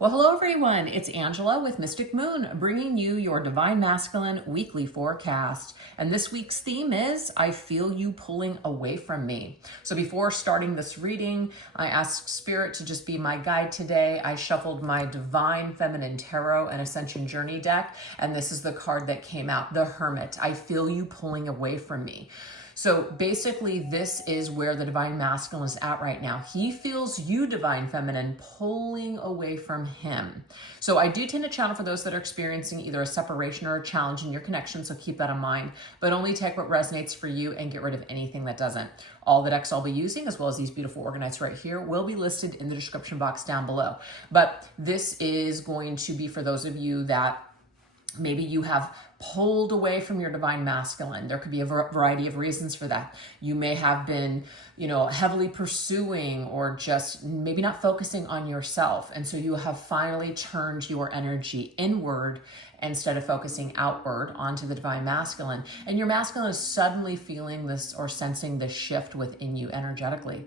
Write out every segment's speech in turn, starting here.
Well, hello everyone. It's Angela with Mystic Moon, bringing you your Divine Masculine weekly forecast. And this week's theme is, I feel you pulling away from me. So before starting this reading, I asked Spirit to just be my guide today. I shuffled my Divine Feminine Tarot and Ascension Journey deck, and this is the card that came out, the Hermit. I feel you pulling away from me. So basically, this is where the Divine Masculine is at right now. He feels you, Divine Feminine, pulling away from him. So I do tend to channel for those that are experiencing either a separation or a challenge in your connection, so keep that in mind. But only take what resonates for you and get rid of anything that doesn't. All the decks I'll be using, as well as these beautiful organites right here, will be listed in the description box down below. But this is going to be for those of you that maybe you have pulled away from your Divine Masculine. There could be a variety of reasons for that. You may have been, heavily pursuing or just maybe not focusing on yourself. And so you have finally turned your energy inward instead of focusing outward onto the Divine Masculine. And your masculine is suddenly feeling this or sensing this shift within you energetically.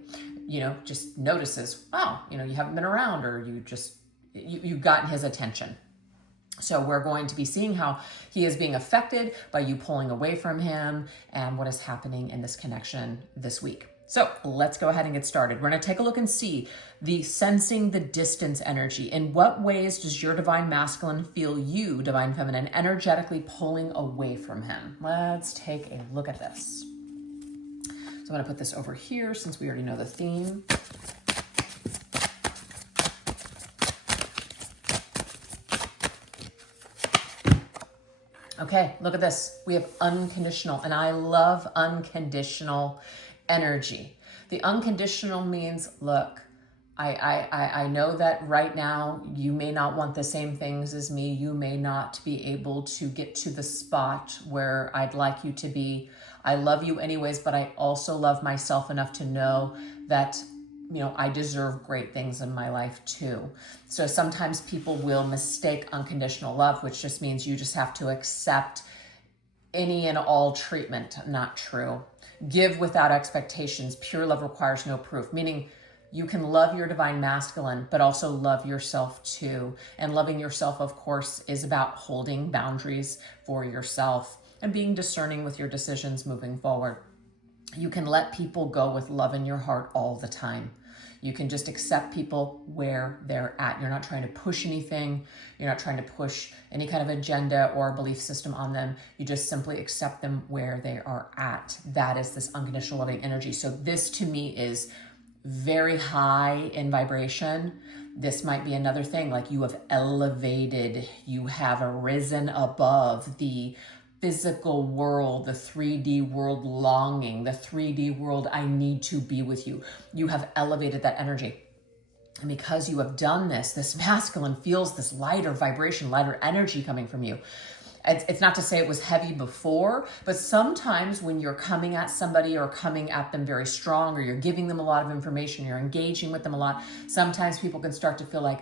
Just notices, wow, you haven't been around, or you've gotten his attention. So we're going to be seeing how he is being affected by you pulling away from him and what is happening in this connection this week. So let's go ahead and get started. We're going to take a look and see the sensing the distance energy. In what ways does your Divine Masculine feel you, Divine Feminine, energetically pulling away from him? Let's take a look at this. So I'm going to put this over here since we already know the theme. Okay, look at this. We have unconditional, and I love unconditional energy. The unconditional means, look, I know that right now you may not want the same things as me. You may not be able to get to the spot where I'd like you to be. I love you anyways, but I also love myself enough to know that I deserve great things in my life too. So sometimes people will mistake unconditional love, which just means you just have to accept any and all treatment. Not true. Give without expectations. Pure love requires no proof, meaning you can love your Divine Masculine, but also love yourself too. And loving yourself, of course, is about holding boundaries for yourself and being discerning with your decisions moving forward. You can let people go with love in your heart all the time. You can just accept people where they're at. You're not trying to push anything. You're not trying to push any kind of agenda or belief system on them. You just simply accept them where they are at. That is this unconditional loving energy. So this to me is very high in vibration. This might be another thing, like you have elevated, you have arisen above the physical world, the 3D world longing, the 3D world, I need to be with you. You have elevated that energy. And because you have done this, this masculine feels this lighter vibration, lighter energy coming from you. It's not to say it was heavy before, but sometimes when you're coming at somebody or coming at them very strong, or you're giving them a lot of information, you're engaging with them a lot, sometimes people can start to feel like,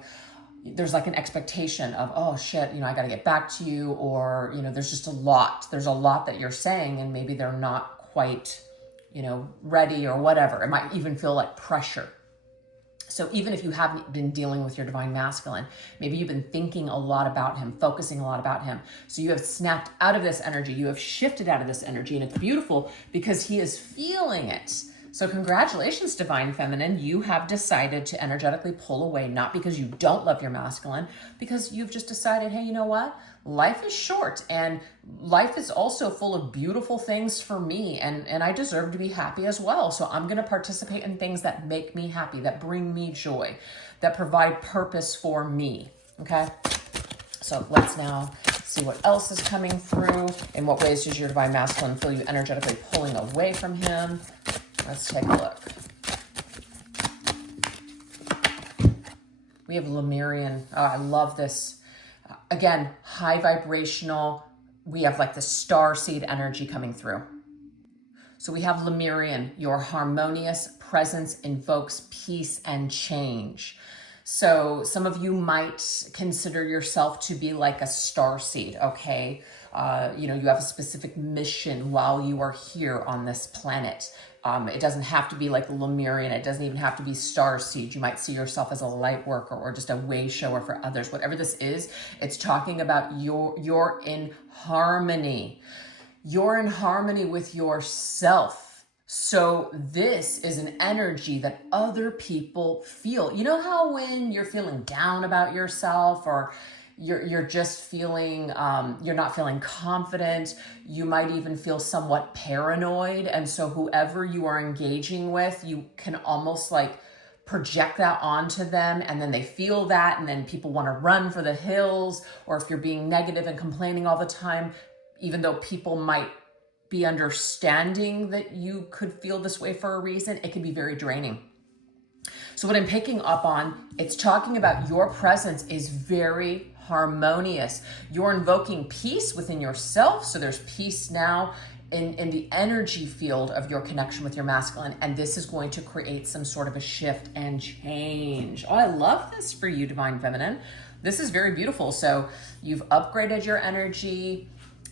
there's like an expectation of, oh shit, I got to get back to you, or, there's just a lot that you're saying, and maybe they're not quite, ready or whatever. It might even feel like pressure. So even if you haven't been dealing with your Divine Masculine, maybe you've been thinking a lot about him, focusing a lot about him. So you have snapped out of this energy, you have shifted out of this energy, and it's beautiful because he is feeling it. So congratulations, Divine Feminine. You have decided to energetically pull away, not because you don't love your masculine, because you've just decided, hey, you know what? Life is short, and life is also full of beautiful things for me, and I deserve to be happy as well. So I'm going to participate in things that make me happy, that bring me joy, that provide purpose for me. Okay? So let's now see what else is coming through. In what ways does your Divine Masculine feel you energetically pulling away from him? Let's take a look. We have Lemurian. Oh, I love this. Again, high vibrational. We have like the star seed energy coming through. So we have Lemurian. Your harmonious presence invokes peace and change. So some of you might consider yourself to be like a starseed, okay? You know, you have a specific mission while you are here on this planet. It doesn't have to be like Lemurian. It doesn't even have to be starseed. You might see yourself as a light worker or just a way shower for others. Whatever this is, it's talking about you're in harmony. You're in harmony with yourself. So this is an energy that other people feel. You know how when you're feeling down about yourself, or you're just feeling, you're not feeling confident, you might even feel somewhat paranoid. And so whoever you are engaging with, you can almost like project that onto them, and then they feel that, and then people want to run for the hills. Or if you're being negative and complaining all the time, even though people might be understanding that you could feel this way for a reason, it can be very draining. So what I'm picking up on, it's talking about your presence is very harmonious. You're invoking peace within yourself. So there's peace now in the energy field of your connection with your masculine. And this is going to create some sort of a shift and change. Oh, I love this for you, Divine Feminine. This is very beautiful. So you've upgraded your energy.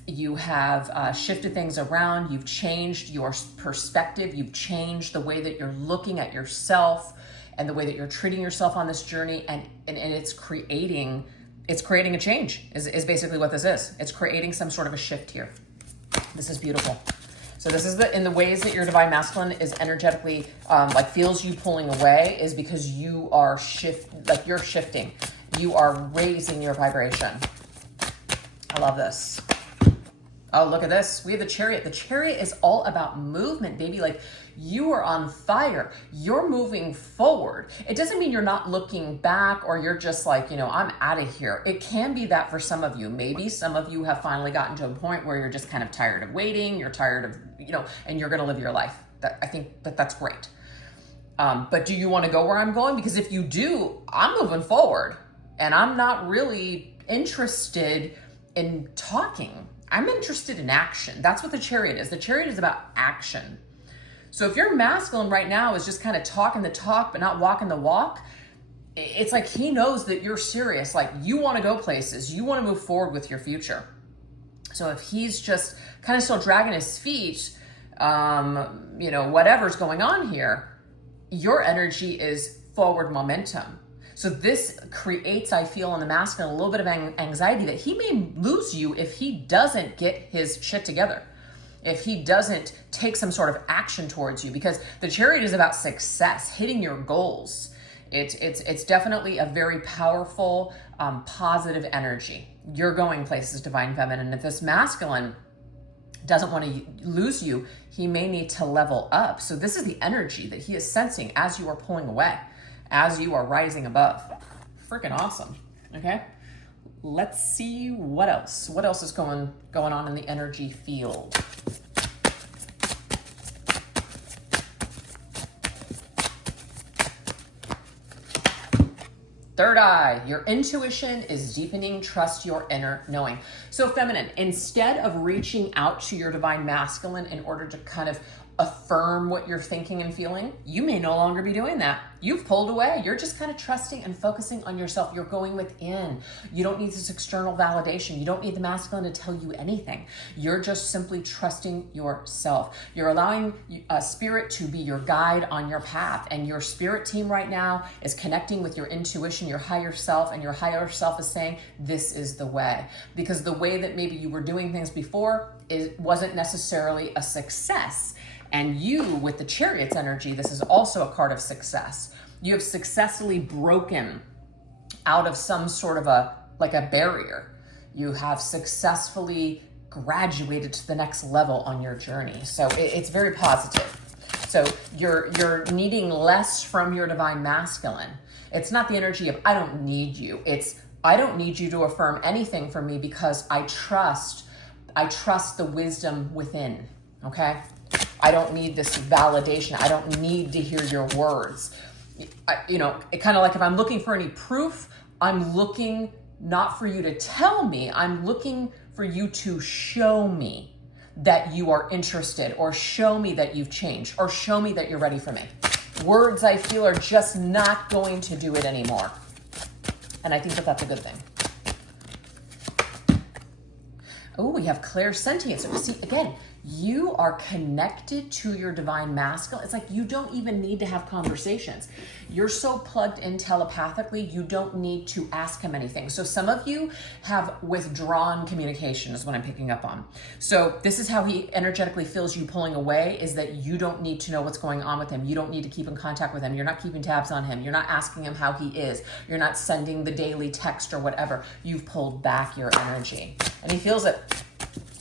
You have shifted things around. You've changed your perspective. You've changed the way that you're looking at yourself and the way that you're treating yourself on this journey. And it's creating a change is basically what this is. It's creating some sort of a shift here. This is beautiful. So this is in the ways that your divine masculine is energetically like feels you pulling away, is because you are you're shifting. You are raising your vibration. I love this. Oh, look at this. We have the Chariot. The Chariot is all about movement, baby. Like, you are on fire. You're moving forward. It doesn't mean you're not looking back, or you're just like, you know, I'm out of here. It can be that for some of you. Maybe some of you have finally gotten to a point where you're just kind of tired of waiting. You're tired of, you know, and you're going to live your life. I think that's great. But do you want to go where I'm going? Because if you do, I'm moving forward, and I'm not really interested in talking. I'm interested in action. That's what the Chariot is. The Chariot is about action. So if your masculine right now is just kind of talking the talk but not walking the walk, it's like he knows that you're serious. Like, you want to go places. You want to move forward with your future. So if he's just kind of still dragging his feet, you know, whatever's going on here, your energy is forward momentum. So this creates, I feel, in the masculine, a little bit of anxiety that he may lose you if he doesn't get his shit together, if he doesn't take some sort of action towards you, because the Chariot is about success, hitting your goals. It's definitely a very powerful, positive energy. You're going places, Divine Feminine. And if this masculine doesn't want to lose you, he may need to level up. So this is the energy that he is sensing as you are pulling away, as you are rising above. Freaking awesome. Okay, let's see what else is going on in the energy field. Third eye, your intuition is deepening. Trust your inner knowing. So feminine, instead of reaching out to your divine masculine in order to kind of affirm what you're thinking and feeling, you may no longer be doing that. You've pulled away. You're just kind of trusting and focusing on yourself. You're going within. You don't need this external validation. You don't need the masculine to tell you anything. You're just simply trusting yourself. You're allowing spirit to be your guide on your path. And your spirit team right now is connecting with your intuition, your higher self, and your higher self is saying, this is the way. Because the way that maybe you were doing things before wasn't necessarily a success. And you, with the Chariot's energy, this is also a card of success. You have successfully broken out of some sort of a barrier. You have successfully graduated to the next level on your journey. So it's very positive. So you're needing less from your divine masculine. It's not the energy of, I don't need you. It's, I don't need you to affirm anything from me because I trust the wisdom within, okay? I don't need this validation. I don't need to hear your words. It kind of like if I'm looking for any proof, I'm looking not for you to tell me, I'm looking for you to show me that you are interested, or show me that you've changed, or show me that you're ready for me. Words, I feel, are just not going to do it anymore. And I think that that's a good thing. Oh, we have clairsentience. So see, again, you are connected to your divine masculine. It's like you don't even need to have conversations. You're so plugged in telepathically, you don't need to ask him anything. So some of you have withdrawn communication is what I'm picking up on. So this is how he energetically feels you pulling away, is that you don't need to know what's going on with him. You don't need to keep in contact with him. You're not keeping tabs on him. You're not asking him how he is. You're not sending the daily text or whatever. You've pulled back your energy. And he feels it.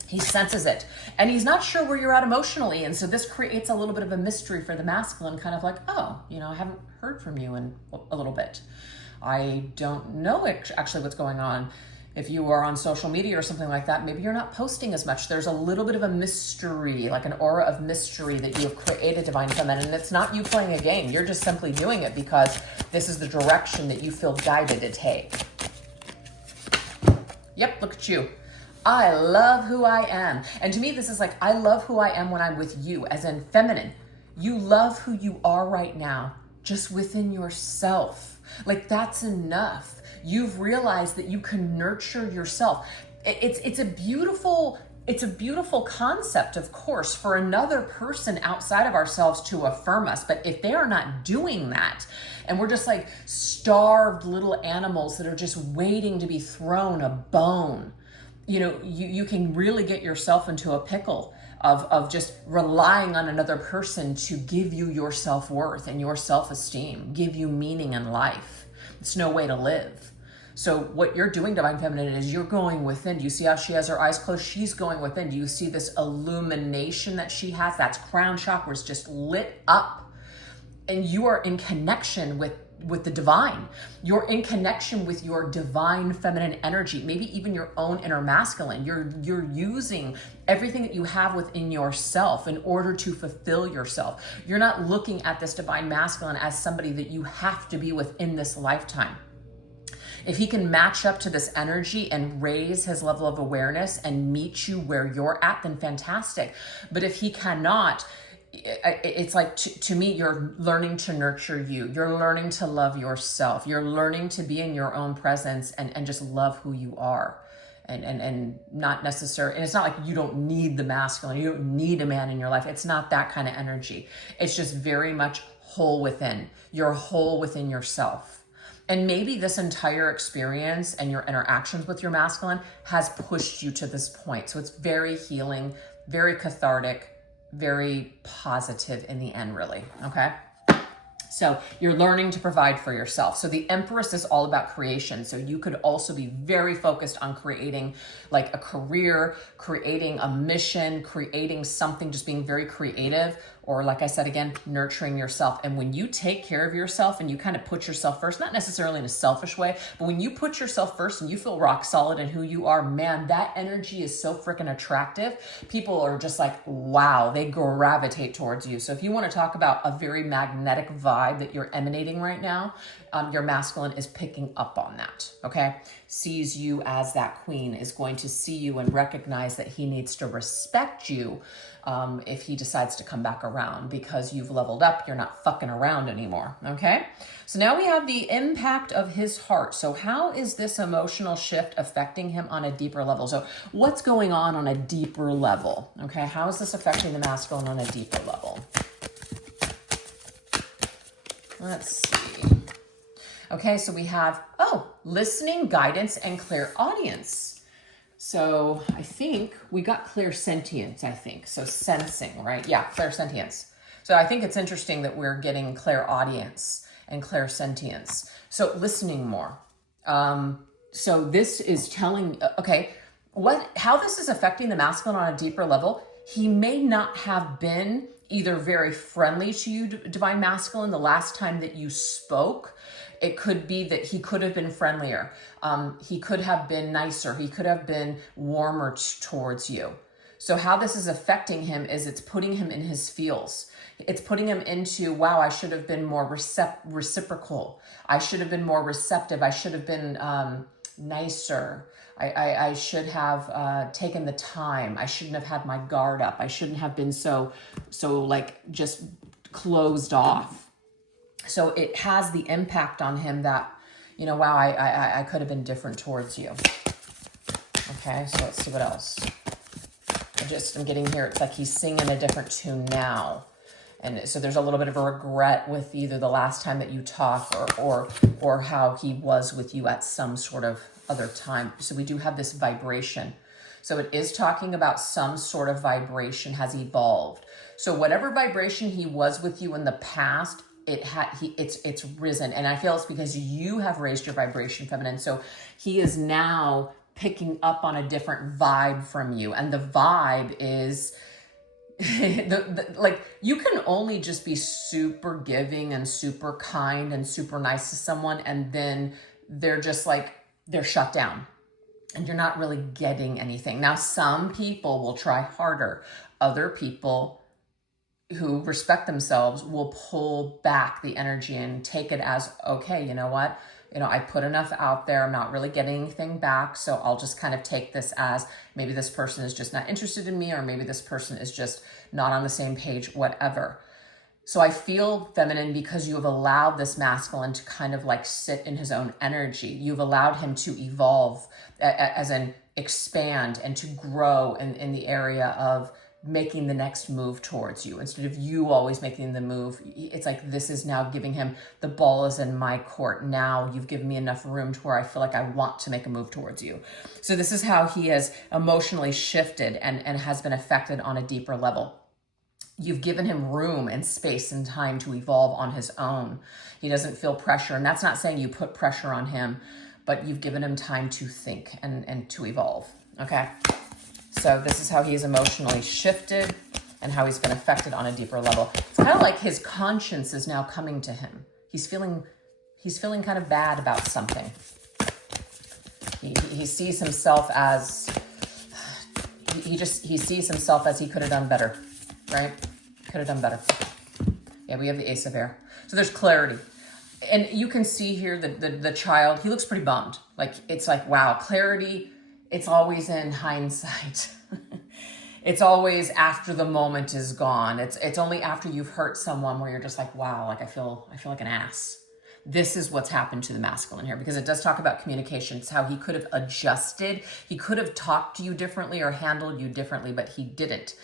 He senses it, and he's not sure where you're at emotionally. And so this creates a little bit of a mystery for the masculine, kind of like, oh, you know, I haven't heard from you in a little bit. I don't know actually what's going on. If you are on social media or something like that, maybe you're not posting as much. There's a little bit of a mystery, like an aura of mystery that you have created, Divine Feminine. And it's not you playing a game. You're just simply doing it because this is the direction that you feel guided to take. Yep, look at you. I love who I am. And to me, this is like, I love who I am when I'm with you, as in feminine. You love who you are right now, just within yourself. Like, that's enough. You've realized that you can nurture yourself. It's a beautiful concept, of course, for another person outside of ourselves to affirm us. But if they are not doing that, and we're just like starved little animals that are just waiting to be thrown a bone, you know, you can really get yourself into a pickle of just relying on another person to give you your self-worth and your self-esteem, give you meaning in life. It's no way to live. So what you're doing, Divine Feminine, is you're going within. Do you see how she has her eyes closed? She's going within. Do you see this illumination that she has? That's crown chakra is just lit up. And you are in connection with the divine. You're in connection with your divine feminine energy, maybe even your own inner masculine. You're using everything that you have within yourself in order to fulfill yourself. You're not looking at this divine masculine as somebody that you have to be within this lifetime. If he can match up to this energy and raise his level of awareness and meet you where you're at, then fantastic. But if he cannot, it's like, to me, you're learning to nurture you. You're learning to love yourself. You're learning to be in your own presence and just love who you are. And not necessarily, and it's not like you don't need the masculine. You don't need a man in your life. It's not that kind of energy. It's just very much whole within. You're whole within yourself. And maybe this entire experience and your interactions with your masculine has pushed you to this point. So it's very healing, very cathartic, very positive in the end, really. Okay. So you're learning to provide for yourself. So the Empress is all about creation. So you could also be very focused on creating like a career, creating a mission, creating something, just being very creative. Or like I said, again, nurturing yourself. And when you take care of yourself and you kind of put yourself first, not necessarily in a selfish way, but when you put yourself first and you feel rock solid in who you are, man, that energy is so freaking attractive. People are just like, wow, they gravitate towards you. So if you want to talk about a very magnetic vibe that you're emanating right now, your masculine is picking up on that, okay? Sees you as that queen, is going to see you and recognize that he needs to respect you if he decides to come back around, because you've leveled up, you're not fucking around anymore, okay? So now we have the impact of his heart. So how is this emotional shift affecting him on a deeper level? So what's going on a deeper level, okay? How is this affecting the masculine on a deeper level? Let's see. Okay, so we have, listening, guidance, and clairaudience. So I think we got clairsentience, I think. So sensing, right? Yeah, clairsentience. So I think it's interesting that we're getting clairaudience and clairsentience. So listening more. So this is telling, how this is affecting the masculine on a deeper level. He may not have been either very friendly to you, Divine Masculine, the last time that you spoke. It could be that he could have been friendlier. He could have been nicer. He could have been warmer towards you. So how this is affecting him is it's putting him in his feels. It's putting him into, wow, I should have been more reciprocal. I should have been more receptive. I should have been nicer. I should have taken the time. I shouldn't have had my guard up. I shouldn't have been so like just closed off. So it has the impact on him that, you know, wow, I could have been different towards you. Okay, so let's see what else. I'm getting here, it's like he's singing a different tune now. And so there's a little bit of a regret with either the last time that you talked or how he was with you at some sort of other time. So we do have this vibration. So it is talking about some sort of vibration has evolved. So whatever vibration he was with you in the past, it's risen. And I feel it's because you have raised your vibration, feminine. So he is now picking up on a different vibe from you. And the vibe is like, you can only just be super giving and super kind and super nice to someone, and then they're just like, they're shut down and you're not really getting anything. Now, some people will try harder. Other people who respect themselves will pull back the energy and take it as, okay, you know what? You know, I put enough out there. I'm not really getting anything back. So I'll just kind of take this as maybe this person is just not interested in me, or maybe this person is just not on the same page, whatever. So I feel, feminine, because you have allowed this masculine to kind of like sit in his own energy. You've allowed him to evolve, as in expand and to grow in the area of making the next move towards you. Instead of you always making the move, it's like this is now giving him, the ball is in my court. Now you've given me enough room to where I feel like I want to make a move towards you. So this is how he has emotionally shifted and has been affected on a deeper level. You've given him room and space and time to evolve on his own. He doesn't feel pressure. And that's not saying you put pressure on him, but you've given him time to think and to evolve. Okay. So this is how he is emotionally shifted and how he's been affected on a deeper level. It's kind of like his conscience is now coming to him. He's feeling kind of bad about something. He sees himself as, he sees himself as he could have done better, right? Could have done better. Yeah, we have the Ace of Air. So there's clarity. And you can see here that the child, he looks pretty bummed. Like, it's like, wow, clarity. It's always in hindsight. It's always after the moment is gone. It's only after you've hurt someone where you're just like, wow, like I feel like an ass. This is what's happened to the masculine here, because it does talk about communication. It's how he could have adjusted. He could have talked to you differently or handled you differently, but he didn't.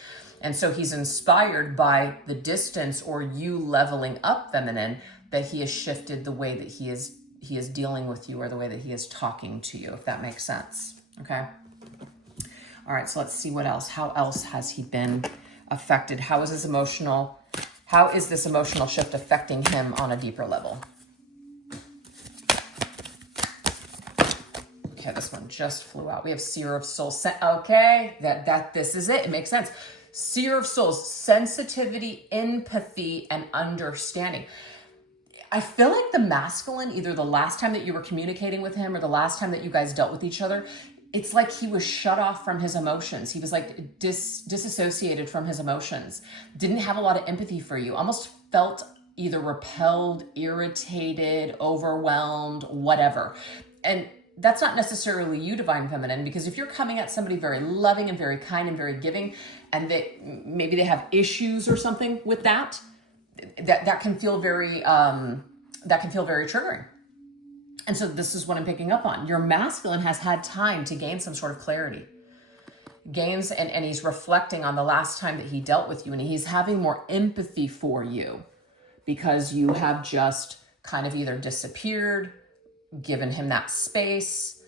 And so he's inspired by the distance or you leveling up, feminine, that he has shifted the way that he is dealing with you, or the way that he is talking to you, if that makes sense. Okay. All right. So let's see what else. How else has he been affected? How is this emotional shift affecting him on a deeper level? Okay. This one just flew out. We have Seer of Souls. Okay. This is it. It makes sense. Seer of Souls, sensitivity, empathy, and understanding. I feel like the masculine, either the last time that you were communicating with him or the last time that you guys dealt with each other, it's like he was shut off from his emotions. He was like disassociated from his emotions. Didn't have a lot of empathy for you. Almost felt either repelled, irritated, overwhelmed, whatever. And that's not necessarily you, Divine Feminine, because if you're coming at somebody very loving and very kind and very giving, and maybe they have issues or something with that can feel very triggering. And so this is what I'm picking up on. Your masculine has had time to gain some sort of clarity. And he's reflecting on the last time that he dealt with you, and he's having more empathy for you because you have just kind of either disappeared, given him that space,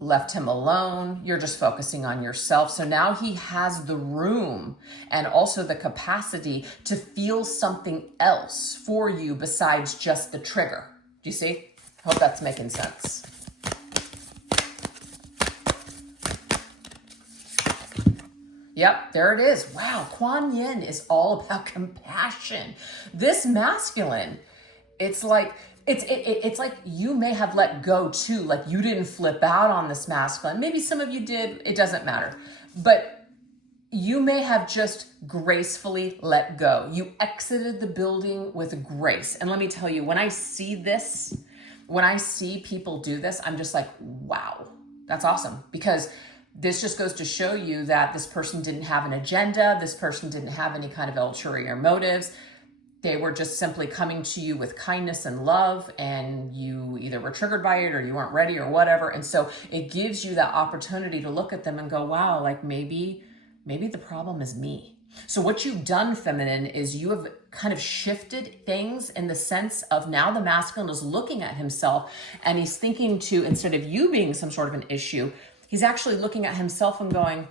left him alone. You're just focusing on yourself. So now he has the room and also the capacity to feel something else for you besides just the trigger. Do you see? Hope that's making sense. Yep, there it is. Wow, Kuan Yin is all about compassion. This masculine, it's like you may have let go too. Like, you didn't flip out on this masculine. Maybe some of you did. It doesn't matter. But you may have just gracefully let go. You exited the building with grace. And let me tell you, when I see people do this, I'm just like, wow, that's awesome. Because this just goes to show you that this person didn't have an agenda. This person didn't have any kind of ulterior motives. they were just simply coming to you with kindness and love, and you either were triggered by it or you weren't ready or whatever. And so it gives you that opportunity to look at them and go, wow, like maybe the problem is me. So what you've done, feminine, is you have kind of shifted things in the sense of now the masculine is looking at himself and he's thinking to, instead of you being some sort of an issue, he's actually looking at himself and going,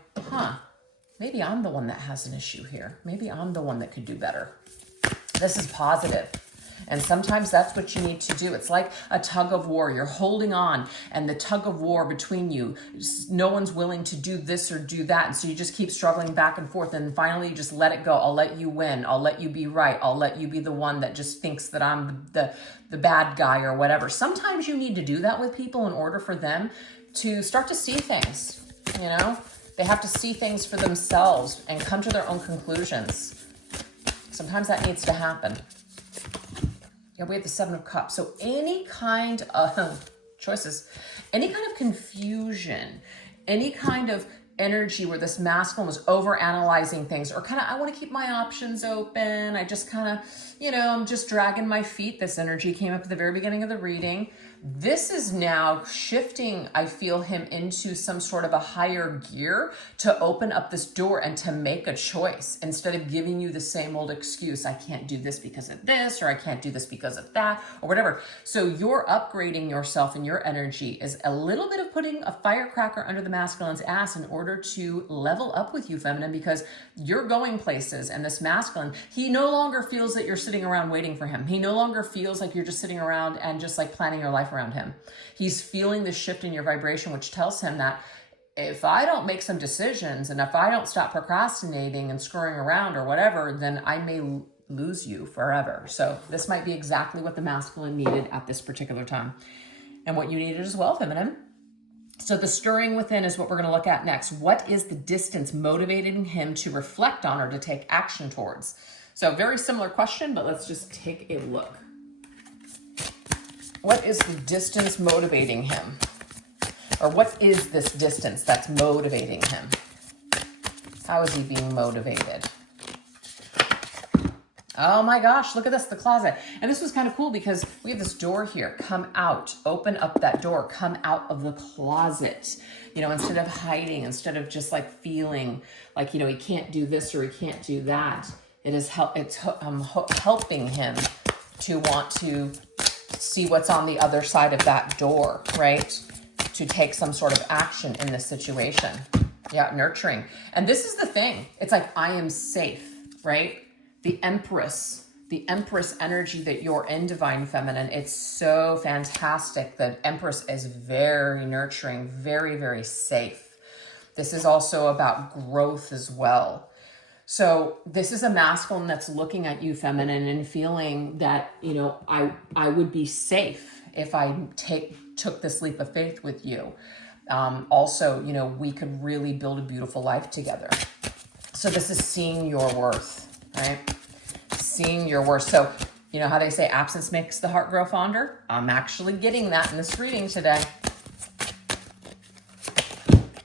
maybe I'm the one that has an issue here. Maybe I'm the one that could do better. This is positive. And sometimes that's what you need to do. It's like a tug of war. You're holding on, and the tug of war between you, no one's willing to do this or do that. And so you just keep struggling back and forth. And finally, you just let it go. I'll let you win. I'll let you be right. I'll let you be the one that just thinks that I'm the bad guy or whatever. Sometimes you need to do that with people in order for them to start to see things, you know? They have to see things for themselves and come to their own conclusions. Sometimes that needs to happen. Yeah, we have the 7 of Cups. So any kind of choices, any kind of confusion, any kind of energy where this masculine was over analyzing things, or kind of, I want to keep my options open. I just kind of, I'm just dragging my feet. This energy came up at the very beginning of the reading. This is now shifting, I feel him into some sort of a higher gear to open up this door and to make a choice instead of giving you the same old excuse. I can't do this because of this, or I can't do this because of that, or whatever. So you're upgrading yourself, and your energy is a little bit of putting a firecracker under the masculine's ass in order to level up with you, feminine, because you're going places, and this masculine, he no longer feels that you're sitting around waiting for him. He no longer feels like you're just sitting around and just like planning your life around him. He's feeling the shift in your vibration, which tells him that if I don't make some decisions and if I don't stop procrastinating and screwing around or whatever, then I may lose you forever. So this might be exactly what the masculine needed at this particular time, and what you needed as well, feminine. So the stirring within is what we're going to look at next. What is the distance motivating him to reflect on or to take action towards? So very similar question, but let's just take a look. What is the distance motivating him? Or what is this distance that's motivating him? How is he being motivated? Oh my gosh, look at this, the closet. And this was kind of cool because we have this door here. Come out, open up that door, come out of the closet. Instead of hiding, instead of just like feeling like, he can't do this or he can't do that. It's helping him to want to see what's on the other side of that door, right? To take some sort of action in this situation. Yeah, nurturing. And this is the thing. It's like, I am safe, right? The Empress energy that you're in, Divine Feminine, it's so fantastic. The Empress is very nurturing, very, very safe. This is also about growth as well. So this is a masculine that's looking at you, feminine, and feeling that, I would be safe if I took this leap of faith with you. Also, we could really build a beautiful life together. So this is seeing your worth, right? Seeing your worth. So, how they say absence makes the heart grow fonder? I'm actually getting that in this reading today.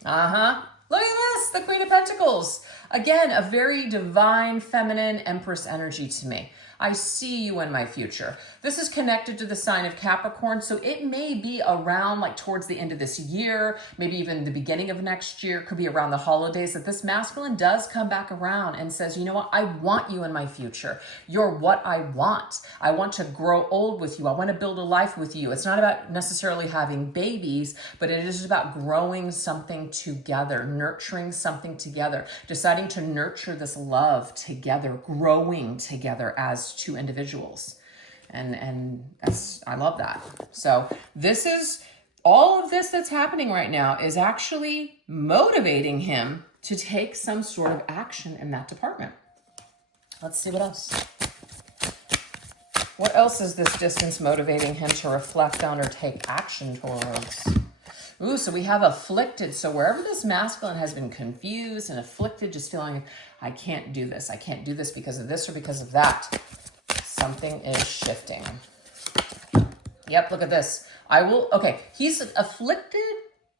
Look at this, the Queen of Pentacles. Again, a very divine, feminine, Empress energy to me. I see you in my future. This is connected to the sign of Capricorn, so it may be around like towards the end of this year, maybe even the beginning of next year, could be around the holidays, that this masculine does come back around and says, you know what, I want you in my future. You're what I want. I want to grow old with you. I want to build a life with you. It's not about necessarily having babies, but it is about growing something together, nurturing something together, deciding to nurture this love together, growing together as two individuals. And that's, I love that. So this is, all of this that's happening right now is actually motivating him to take some sort of action in that department. Let's see what else. What else is this distance motivating him to reflect on or take action towards? Ooh, so we have afflicted. So wherever this masculine has been confused and afflicted, just feeling, I can't do this. I can't do this because of this or because of that. Something is shifting. Yep, look at this. He's afflicted,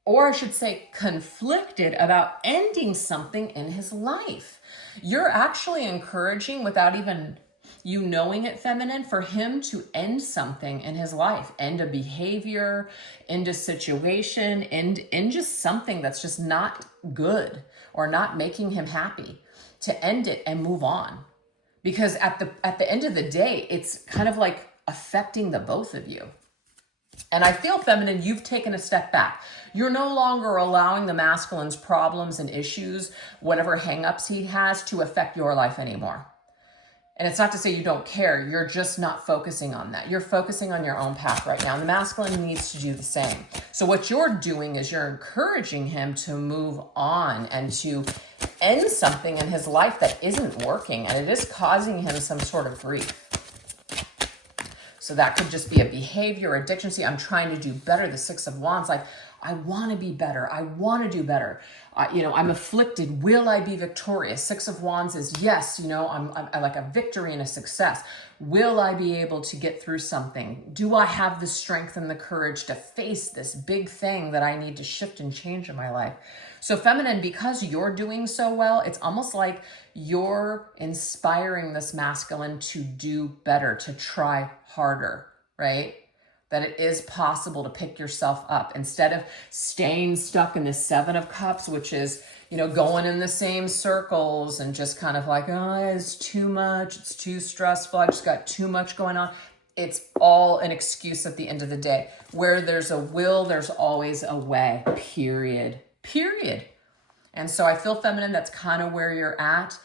or I should say conflicted about ending something in his life. You're actually encouraging without even, you knowing it, feminine, for him to end something in his life, end a behavior, end a situation, end just something that's just not good or not making him happy, to end it and move on. Because at the end of the day, it's kind of like affecting the both of you. And I feel, feminine, you've taken a step back. You're no longer allowing the masculine's problems and issues, whatever hangups he has, to affect your life anymore. And it's not to say you don't care. You're just not focusing on that. You're focusing on your own path right now. And the masculine needs to do the same. So what you're doing is you're encouraging him to move on and to end something in his life that isn't working. And it is causing him some sort of grief. So that could just be a behavior, addiction. See, I'm trying to do better. The Six of Wands, like, I want to be better. I want to do better. I'm afflicted. Will I be victorious? Six of Wands is yes, I'm like a victory and a success. Will I be able to get through something? Do I have the strength and the courage to face this big thing that I need to shift and change in my life? So feminine, because you're doing so well, it's almost like you're inspiring this masculine to do better, to try harder, right? That it is possible to pick yourself up instead of staying stuck in the Seven of Cups, which is, going in the same circles and just kind of like, oh, it's too much. It's too stressful. I just got too much going on. It's all an excuse at the end of the day. Where there's a will, there's always a way, period. And so I feel, feminine, that's kind of where you're at.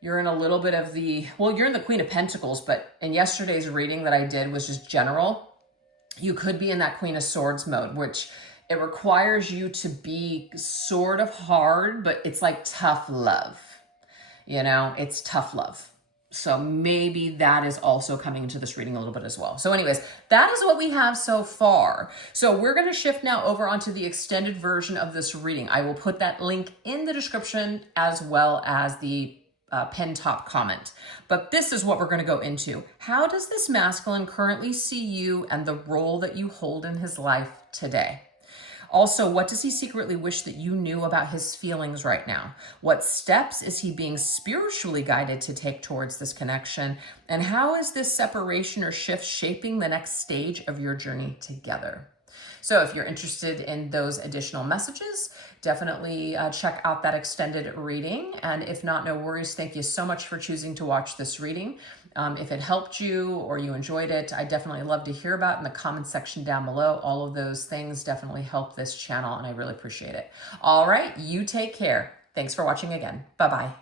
You're in a little bit of you're in the Queen of Pentacles, but in yesterday's reading that I did was just general. You could be in that Queen of Swords mode, which it requires you to be sort of hard, but it's like tough love. It's tough love. So maybe that is also coming into this reading a little bit as well. So anyways, that is what we have so far. So we're going to shift now over onto the extended version of this reading. I will put that link in the description as well as the pinned top comment. But this is what we're going to go into. How does this masculine currently see you and the role that you hold in his life today? Also, what does he secretly wish that you knew about his feelings right now? What steps is he being spiritually guided to take towards this connection? And how is this separation or shift shaping the next stage of your journey together? So if you're interested in those additional messages, definitely check out that extended reading. And if not, no worries. Thank you so much for choosing to watch this reading. If it helped you or you enjoyed it, I definitely love to hear about it in the comment section down below. All of those things definitely help this channel, and I really appreciate it. All right, you take care. Thanks for watching again. Bye-bye.